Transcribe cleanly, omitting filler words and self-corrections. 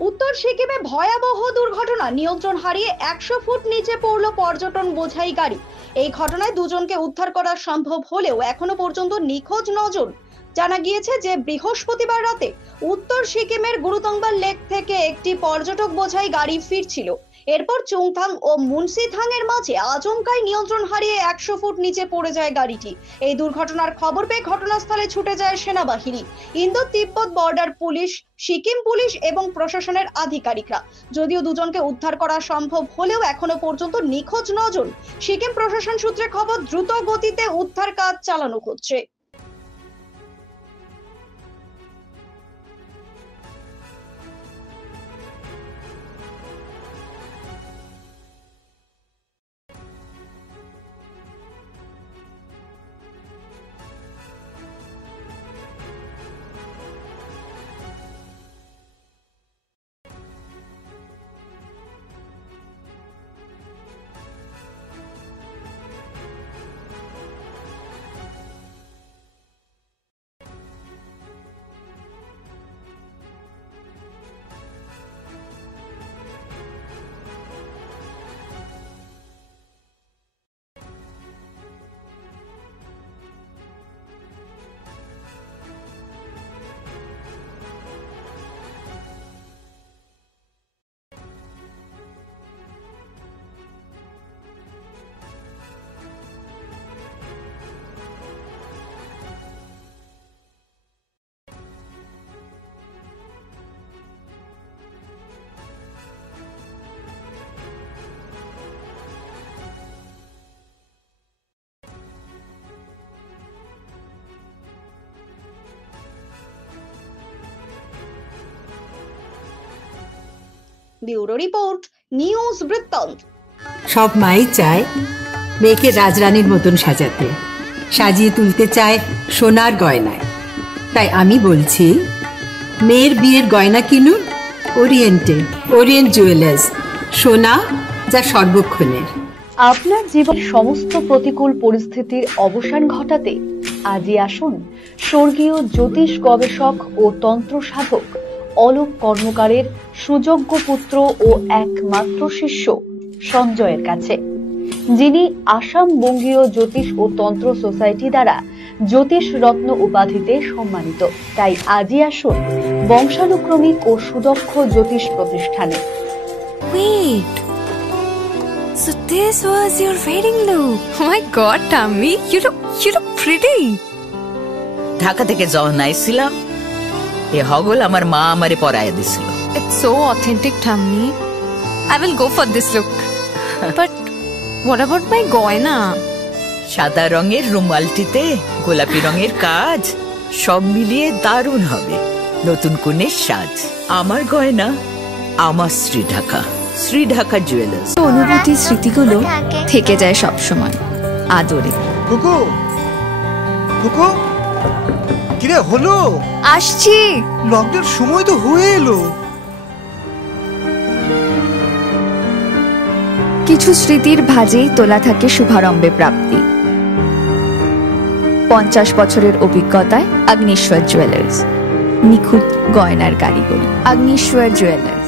উত্তর সিকিমে ভয়াবহ দুর্ঘটনা, নিয়ন্ত্রণ হারিয়ে 100 ফুট নিচে পড়ল পর্যটন বোঝাই গাড়ি। এই ঘটনায় দুজনকে উদ্ধার করা সম্ভব হলেও এখনো পর্যন্ত নিখোঁজ 9 জন। জানা গিয়েছে যে বৃহস্পতিবার রাতে উত্তর সিকিমের গুরুতংবা লেক থেকে একটি পর্যটক বোঝাই গাড়ি ফিরছিল। এরপর চুংথাং ও মুন্সিথাং এর মাঝে আচমকাই নিয়ন্ত্রণ হারিয়ে 100 ফুট নিচে পড়ে যায় গাড়িটি। এই দুর্ঘটনার খবর পেয়ে ঘটনাস্থলে ছুটে যায় সেনাবাহিনী, ইন্দো তিব্বত বর্ডার পুলিশ, সিকিম পুলিশ এবং প্রশাসনের আধিকারিকরা। যদিও দুজনকে উদ্ধার করা সম্ভব হলেও এখনো পর্যন্ত নিখোঁজ 9 জন। সিকিম প্রশাসন সূত্রে খবর, দ্রুত গতিতে উদ্ধার কাজ চালানো হচ্ছে। ব্যুরো রিপোর্ট, নিউজ বৃত্তান্ত। সব মাই চায় মেয়েকে রাজরানীর মতন সাজাতে, সাজিয়ে তুলতে চায় সোনার গয়নায়। তাই আমি বলছি, মেয়ের বিয়ের গয়না কিনুন ওরিয়েন্টে, ওরিয়েন্ট জুয়েলার্স, সোনা যা সর্বক্ষণের। আপনার জীবনের সমস্ত প্রতিকূল পরিস্থিতির অবসান ঘটাতে আজই আসুন স্বর্গীয় জ্যোতিষ গবেষক ও তন্ত্র সাধক অলোক কর্মকারের সুযোগ্য পুত্র ও একমাত্র শিষ্য সঞ্জয়ের কাছে, যিনি আসাম বঙ্গীয় জ্যোতিষ ও তন্ত্র সোসাইটি দ্বারা জ্যোতিষ রত্ন উপাধিতে সম্মানিত। তাই আজই আসুন বংশানুক্রমিক ও সুদক্ষ জ্যোতিষ প্রতিষ্ঠানে। Wait, so this was your wedding look? Oh my God, Tammy, you look pretty. Dhaka থেকে যখন আইছিলাম, এ হগল আমার মা আমারে পরায় দিছিল। It's so authentic, Tammy. I will go for this look. But what about my goina? সাদা রঙের রুমালটিতে গোলাপি রঙের কাজ, সব মিলিয়ে দারুণ হবে নতুন কনের সাজ। আমার গয়না আমার শ্রী ঢাকা জুয়েলার্স। অনুভূতি স্মৃতিগুলো থেকে যায় সব সময় আদরে। কুকু কুকু, কিরে হলো? আসছি, লকডাউন সময় তো হয়ে এলো। কিছু স্মৃতির ভাজেই তোলা থাকে শুভারম্ভে প্রাপ্তি। 50 বছরের অভিজ্ঞতায় আগ্নেশ্বর জুয়েলার্স, নিখুঁত গয়নার কারিগরি। আগ্নেশ্বর জুয়েলার্স।